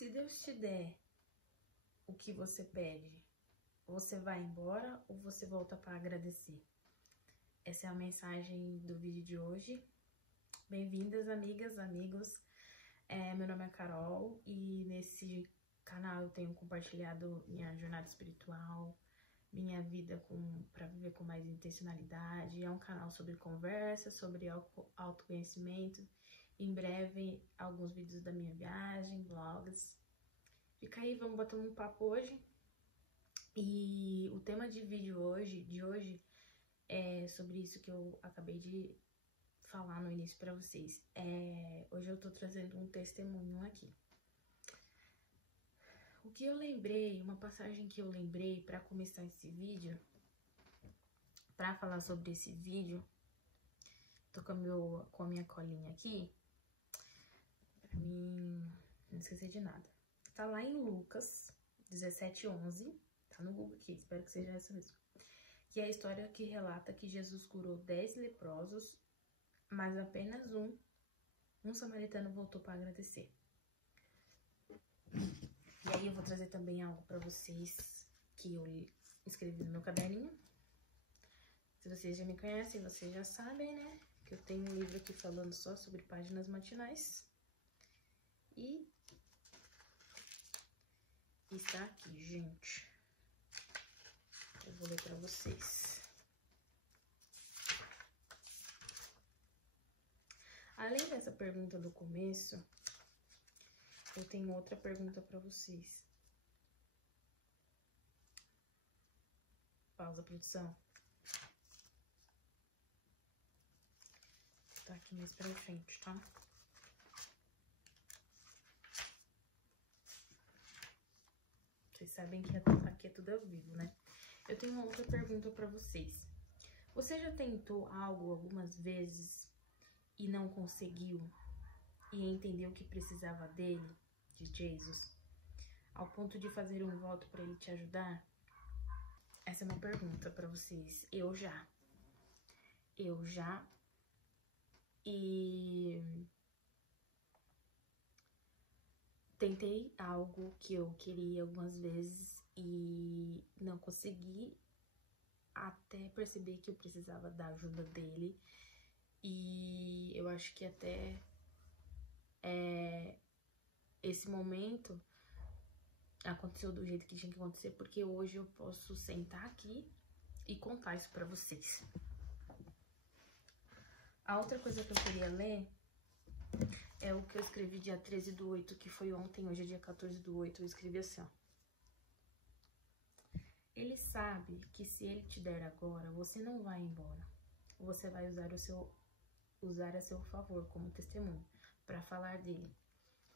Se Deus te der o que você pede, você vai embora ou você volta para agradecer? Essa é a mensagem do vídeo de hoje. Bem-vindas, amigas, amigos. Meu nome é Carol e nesse canal eu tenho compartilhado minha jornada espiritual, minha vida para viver com mais intencionalidade. É um canal sobre conversa, sobre autoconhecimento. Em breve, alguns vídeos da minha viagem, vlogs. Fica aí, vamos bater um papo hoje. E o tema de vídeo de hoje é sobre isso que eu acabei de falar no início pra vocês. Hoje eu tô trazendo um testemunho aqui. O que eu lembrei, uma passagem que eu lembrei pra começar esse vídeo, pra falar sobre esse vídeo, tô com a minha colinha aqui, pra mim não esquecer de nada. Tá lá em Lucas 17:11, tá no Google aqui, espero que seja essa mesmo. Que é a história que relata que Jesus curou 10 leprosos, mas apenas um samaritano voltou para agradecer. E aí eu vou trazer também algo para vocês que eu escrevi no meu caderninho. Se vocês já me conhecem, vocês já sabem, né? Que eu tenho um livro aqui falando só sobre páginas matinais. E está aqui, gente. Eu vou ler para vocês. Além dessa pergunta do começo, eu tenho outra pergunta para vocês. Pausa, produção. Tá aqui mais pra frente, tá? Vocês sabem que aqui é tudo ao vivo, né? Eu tenho uma outra pergunta pra vocês. Você já tentou algo algumas vezes e não conseguiu e entendeu que precisava dele, de Jesus, ao ponto de fazer um voto pra ele te ajudar? Essa é uma pergunta pra vocês. Eu já. E tentei algo que eu queria algumas vezes e não consegui, até perceber que eu precisava da ajuda dele. E eu acho que até esse momento aconteceu do jeito que tinha que acontecer, porque hoje eu posso sentar aqui e contar isso pra vocês. A outra coisa que eu queria ler é o que eu escrevi dia 13/8, que foi ontem. Hoje é dia 14/8, eu escrevi assim, ó. Ele sabe que se ele te der agora, você não vai embora. Você vai usar a seu favor como testemunho para falar dele.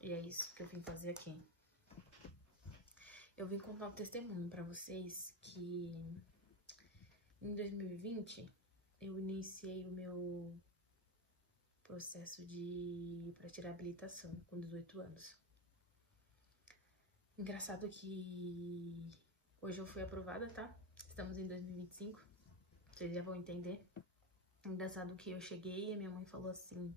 E é isso que eu vim fazer aqui. Eu vim contar um testemunho para vocês que em 2020 eu iniciei o meu processo para tirar habilitação com 18 anos. Engraçado que hoje eu fui aprovada, tá? Estamos em 2025, vocês já vão entender. Engraçado que eu cheguei e a minha mãe falou assim,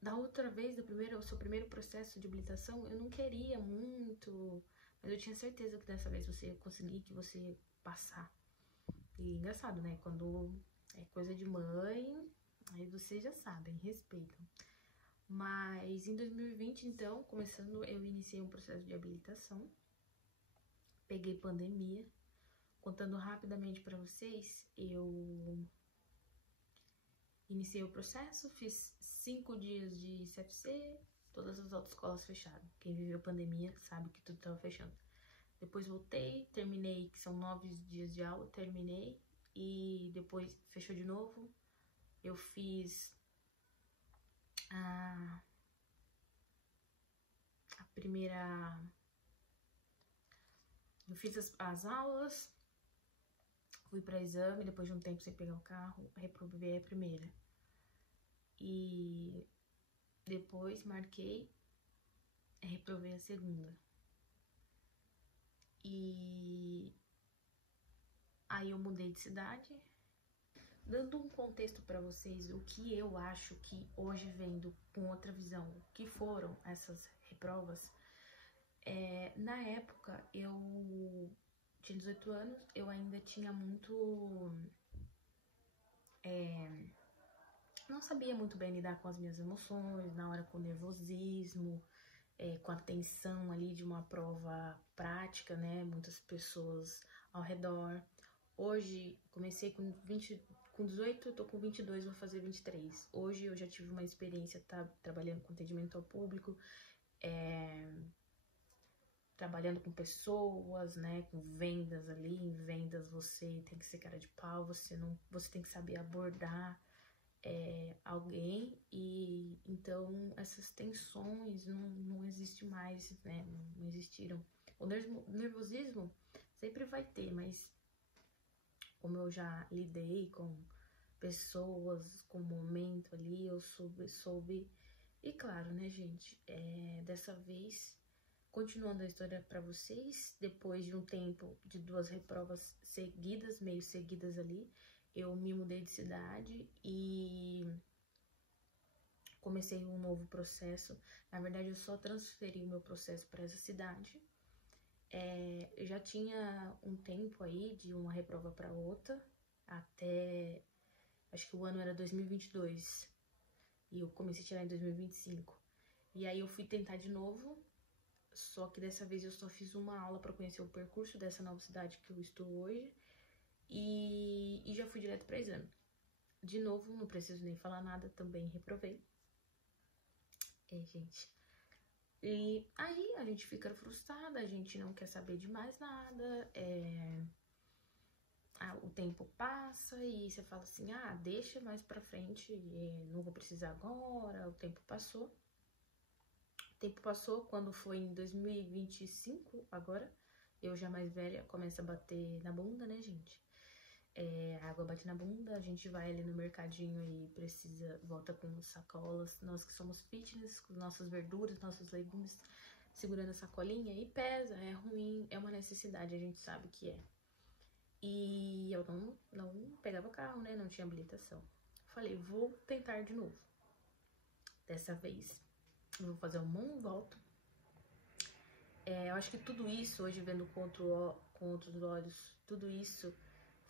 da outra vez, o seu primeiro processo de habilitação, eu não queria muito, mas eu tinha certeza que dessa vez você ia conseguir, que você ia passar. E engraçado, né? Quando é coisa de mãe, aí vocês já sabem, respeitam. Mas em 2020, então, começando, eu iniciei um processo de habilitação. Peguei pandemia. Contando rapidamente pra vocês, eu iniciei o processo, fiz 5 dias de CFC, todas as autoescolas fecharam. Quem viveu pandemia sabe que tudo tava fechando. Depois voltei, terminei, que são 9 dias de aula, terminei. E depois fechou de novo. Eu fiz a primeira... Eu fiz as aulas, fui pra exame, depois de um tempo sem pegar o carro, reprovei a primeira. E depois marquei, reprovei a segunda. E aí eu mudei de cidade, dando um contexto para vocês, o que eu acho que hoje vendo com outra visão, o que foram essas reprovas, na época eu tinha 18 anos, eu ainda tinha muito... não sabia muito bem lidar com as minhas emoções, na hora com o nervosismo, com a tensão ali de uma prova prática, né? Muitas pessoas ao redor. Hoje, comecei com 18, tô com 22, vou fazer 23. Hoje eu já tive uma experiência trabalhando com atendimento ao público, trabalhando com pessoas, né, com vendas ali. Em vendas você tem que ser cara de pau, você tem que saber abordar alguém, e então essas tensões não existem mais, né, não existiram. O nervosismo sempre vai ter, mas como eu já lidei com pessoas, com o momento ali, eu soube. E claro, né, gente, dessa vez, continuando a história para vocês, depois de um tempo de 2 reprovas seguidas, meio seguidas ali, eu me mudei de cidade e comecei um novo processo. Na verdade, eu só transferi o meu processo para essa cidade. Eu já tinha um tempo aí de uma reprova para outra, até acho que o ano era 2022 e eu comecei a tirar em 2025. E aí eu fui tentar de novo, só que dessa vez eu só fiz uma aula para conhecer o percurso dessa nova cidade que eu estou hoje, e já fui direto para exame. De novo, não preciso nem falar nada, também reprovei. Gente. E aí a gente fica frustrada, a gente não quer saber de mais nada, o tempo passa e você fala assim, deixa mais pra frente, não vou precisar agora, o tempo passou. O tempo passou quando foi em 2025, agora, eu já mais velha, começa a bater na bunda, né, gente? A água bate na bunda, a gente vai ali no mercadinho e volta com sacolas, nós que somos fitness, com nossas verduras, nossos legumes, segurando a sacolinha, e pesa, é ruim, é uma necessidade, a gente sabe que é. E eu não pegava carro, né, não tinha habilitação. Falei, vou tentar de novo. Dessa vez, eu vou fazer um bom voto. Eu acho que tudo isso, hoje vendo com outros olhos, tudo isso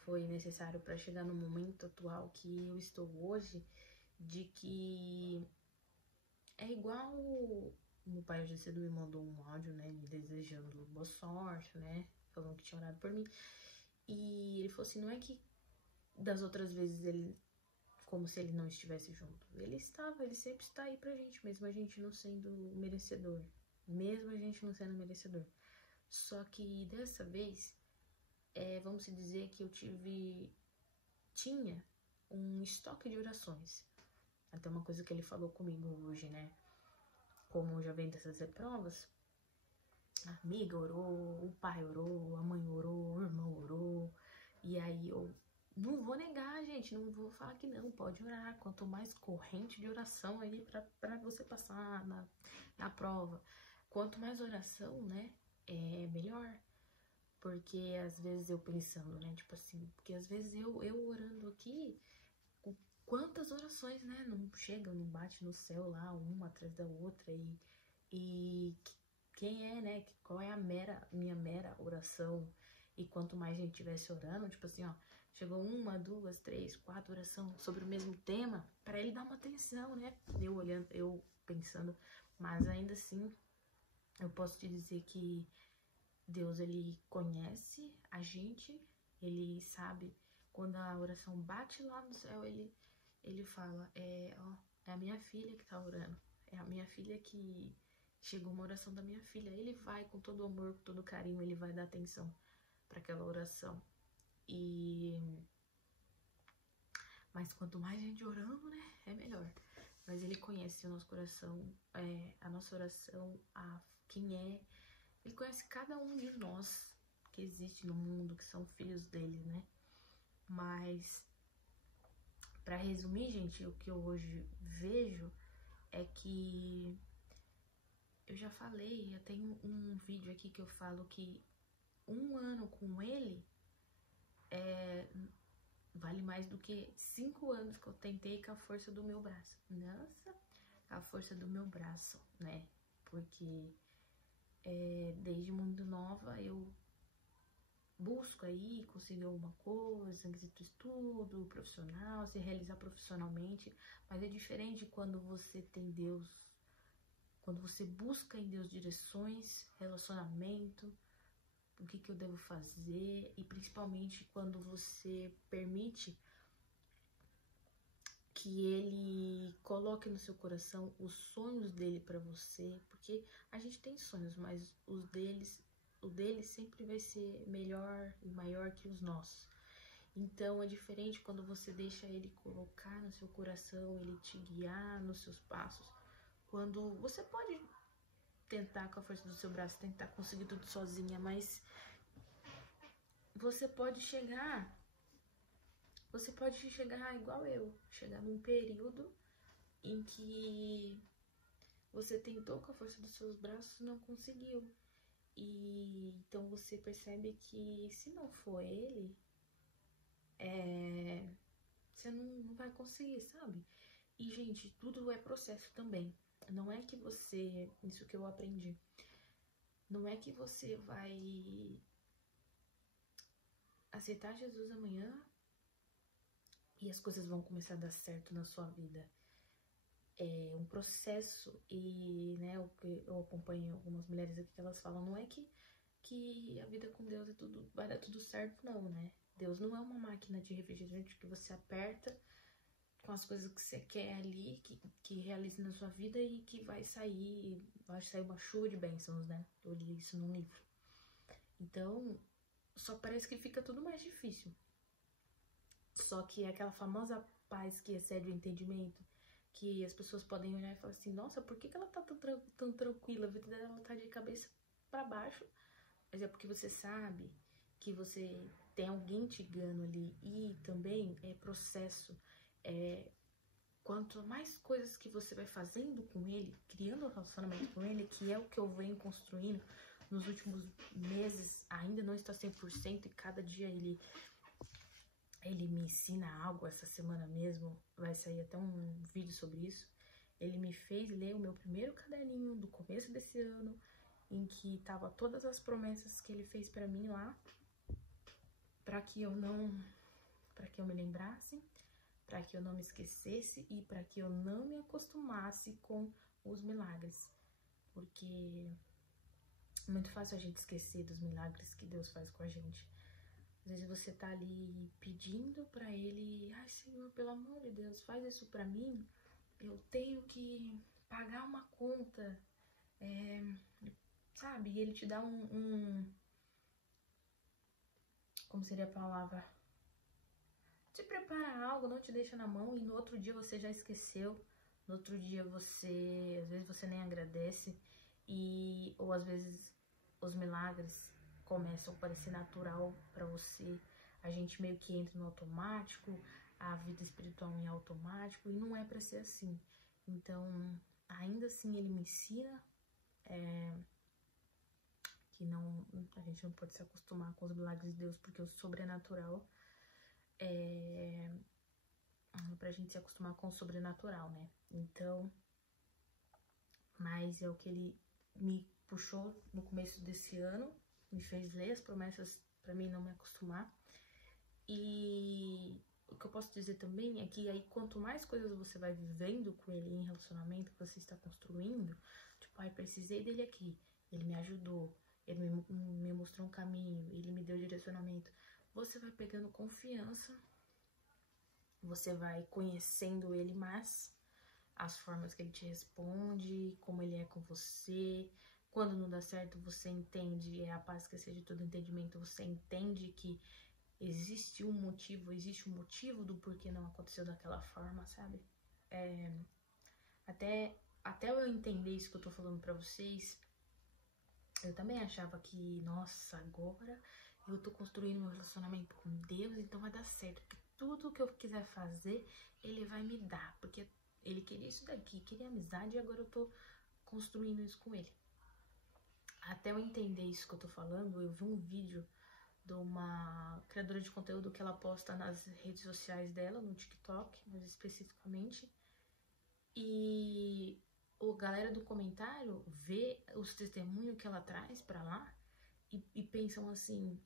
foi necessário para chegar no momento atual que eu estou hoje, de que é igual meu pai hoje cedo me mandou um áudio, né, me desejando boa sorte, né, falando que tinha orado por mim, e ele falou assim, não é que das outras vezes ele, como se ele não estivesse junto, ele sempre está aí pra gente, mesmo a gente não sendo merecedor, só que dessa vez, vamos dizer que eu tinha um estoque de orações. Até uma coisa que ele falou comigo hoje, né? Como eu já venho dessas provas, a amiga orou, o pai orou, a mãe orou, o irmão orou. E aí eu não vou negar, gente, não vou falar que não, pode orar. Quanto mais corrente de oração aí pra você passar na prova. Quanto mais oração, né, é melhor. Porque às vezes eu pensando, né, tipo assim, porque às vezes eu orando aqui, quantas orações, né, não chegam, não bate no céu lá, uma atrás da outra, e quem é, né, qual é a minha mera oração, e quanto mais a gente estivesse orando, tipo assim, ó, chegou 1, 2, 3, 4 oração sobre o mesmo tema, para ele dar uma atenção, né, eu olhando, eu pensando, mas ainda assim, eu posso te dizer que Deus, ele conhece a gente, ele sabe quando a oração bate lá no céu, ele fala, é a minha filha que tá orando, é a minha filha que chegou uma oração da minha filha. Ele vai com todo amor, com todo carinho, ele vai dar atenção para aquela oração. Mas quanto mais gente orando, né, é melhor. Mas ele conhece o nosso coração, a nossa oração, quem é. Ele conhece cada um de nós que existe no mundo, que são filhos dele, né? Mas, pra resumir, gente, o que eu hoje vejo é que eu já falei, eu tenho um vídeo aqui que eu falo que 1 ano com ele vale mais do que 5 anos que eu tentei com a força do meu braço. Nossa, a força do meu braço, né? Porque desde muito nova eu busco aí conseguir alguma coisa, êxito estudo, profissional, se realizar profissionalmente, mas é diferente quando você tem Deus, quando você busca em Deus direções, relacionamento, o que eu devo fazer, e principalmente quando você permite que Ele coloque no seu coração os sonhos dele para você, porque a gente tem sonhos, mas o dele sempre vai ser melhor e maior que os nossos. Então é diferente quando você deixa ele colocar no seu coração, ele te guiar nos seus passos. Quando você pode tentar com a força do seu braço, tentar conseguir tudo sozinha, mas você pode chegar igual eu, chegar num período em que você tentou com a força dos seus braços e não conseguiu. E então você percebe que se não for ele, você não vai conseguir, sabe? E, gente, tudo é processo também. Não é que você, isso que eu aprendi, não é que você vai aceitar Jesus amanhã e as coisas vão começar a dar certo na sua vida. É um processo e, né, eu acompanho algumas mulheres aqui que elas falam, não é que a vida com Deus vai dar tudo certo, não, né? Deus não é uma máquina de refrigerante que você aperta com as coisas que você quer ali, que realize na sua vida e que vai sair uma chuva de bênçãos, né? Eu li isso num livro. Então, só parece que fica tudo mais difícil. Só que é aquela famosa paz que excede o entendimento, que as pessoas podem olhar e falar assim, nossa, por que ela tá tão tranquila? A vida dela tá de cabeça para baixo. Mas é porque você sabe que você tem alguém te guiando ali. E também é processo. Quanto mais coisas que você vai fazendo com ele, criando um relacionamento com ele, que é o que eu venho construindo nos últimos meses, ainda não está 100% e cada dia ele me ensina algo. Essa semana mesmo vai sair até um vídeo sobre isso. Ele me fez ler o meu primeiro caderninho do começo desse ano, em que tava todas as promessas que ele fez para mim lá, para que eu me lembrasse, para que eu não me esquecesse e para que eu não me acostumasse com os milagres, porque é muito fácil a gente esquecer dos milagres que Deus faz com a gente. Às vezes você tá ali pedindo para ele, ai Senhor, pelo amor de Deus, faz isso para mim, eu tenho que pagar uma conta, sabe? E ele te dá como seria a palavra? Te prepara algo, não te deixa na mão e no outro dia você já esqueceu. No outro dia às vezes você nem agradece ou às vezes os milagres começam a parecer natural pra você. A gente meio que entra no automático, a vida espiritual em automático e não é pra ser assim. Então, ainda assim ele me ensina que a gente não pode se acostumar com os milagres de Deus, porque o sobrenatural pra gente se acostumar com o sobrenatural, né? Então, mas é o que ele me puxou no começo desse ano, me fez ler as promessas pra mim não me acostumar. E o que eu posso dizer também é que aí quanto mais coisas você vai vivendo com ele em relacionamento que você está construindo, tipo, ai, precisei dele aqui, ele me ajudou, ele me mostrou um caminho, ele me deu direcionamento, você vai pegando confiança, você vai conhecendo ele mais, as formas que ele te responde, como ele é com você. Quando não dá certo, você entende, a paz que excede todo entendimento, você entende que existe um motivo do porquê não aconteceu daquela forma, sabe? Até eu entender isso que eu tô falando pra vocês, eu também achava que, nossa, agora eu tô construindo meu relacionamento com Deus, então vai dar certo, porque tudo que eu quiser fazer, ele vai me dar, porque ele queria isso daqui, queria amizade, e agora eu tô construindo isso com ele. Até eu entender isso que eu tô falando, eu vi um vídeo de uma criadora de conteúdo que ela posta nas redes sociais dela, no TikTok, mais especificamente. E a galera do comentário vê os testemunhos que ela traz pra lá e pensam assim,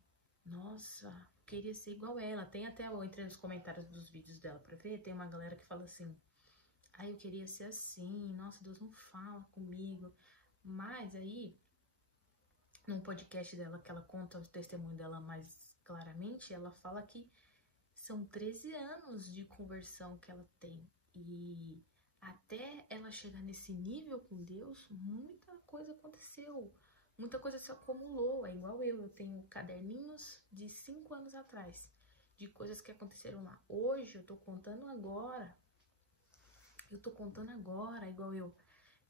nossa, queria ser igual ela. Tem até, eu entrei nos comentários dos vídeos dela pra ver, tem uma galera que fala assim, ai, eu queria ser assim, nossa, Deus não fala comigo. Mas aí, num podcast dela, que ela conta o testemunho dela mais claramente, ela fala que são 13 anos de conversão que ela tem. E até ela chegar nesse nível com Deus, muita coisa aconteceu. Muita coisa se acumulou. É igual eu tenho caderninhos de 5 anos atrás, de coisas que aconteceram lá. Hoje eu tô contando agora. Igual eu.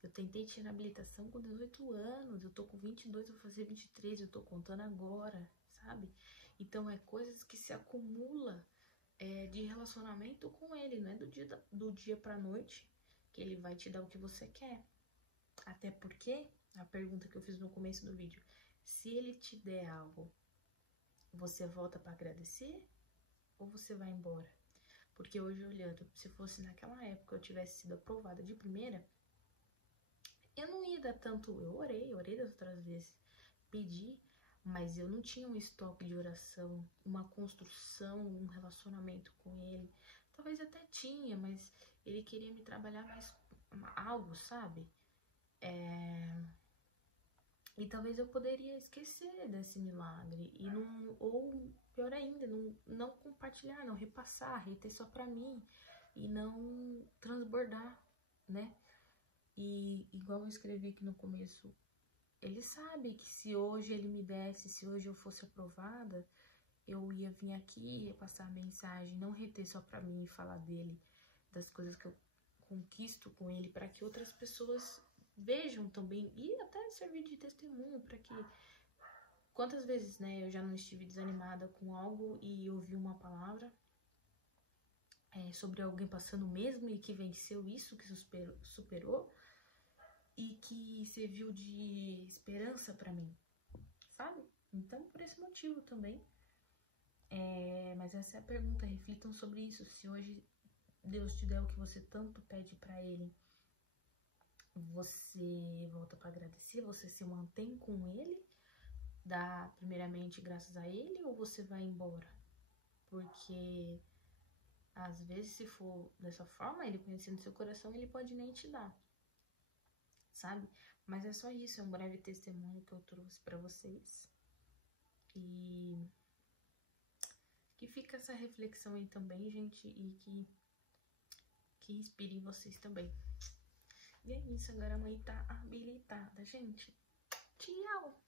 Eu tentei tirar habilitação com 18 anos, eu tô com 22, vou fazer 23, eu tô contando agora, sabe? Então é coisas que se acumulam de relacionamento com ele, não é do dia pra noite que ele vai te dar o que você quer. Até porque, a pergunta que eu fiz no começo do vídeo, se ele te der algo, você volta pra agradecer ou você vai embora? Porque hoje, olhando, se fosse naquela época eu tivesse sido aprovada de primeira, eu não ia dar tanto. Eu orei das outras vezes, pedi, mas eu não tinha um estoque de oração, uma construção, um relacionamento com ele. Talvez até tinha, mas ele queria me trabalhar mais algo, sabe? E talvez eu poderia esquecer desse milagre e não, ou pior ainda, não compartilhar, não repassar, reter só pra mim e não transbordar, né? E igual eu escrevi aqui no começo, ele sabe que se hoje ele me desse, se hoje eu fosse aprovada, eu ia vir aqui repassar a mensagem, não reter só pra mim e falar dele, das coisas que eu conquisto com ele, para que outras pessoas vejam também e até servir de testemunho para que quantas vezes, né, eu já não estive desanimada com algo e ouvi uma palavra sobre alguém passando mesmo e que venceu isso, que superou e que serviu de esperança para mim, sabe? Então, por esse motivo também. Mas essa é a pergunta, reflitam sobre isso. Se hoje Deus te der o que você tanto pede para ele, você volta para agradecer, você se mantém com ele, dá primeiramente graças a ele, ou você vai embora? Porque às vezes, se for dessa forma, ele conhecendo seu coração, ele pode nem te dar, sabe? Mas é só isso, é um breve testemunho que eu trouxe para vocês. E que fica essa reflexão aí também, gente, e que inspire vocês também. E é isso, agora a mãe tá habilitada, gente. Tchau!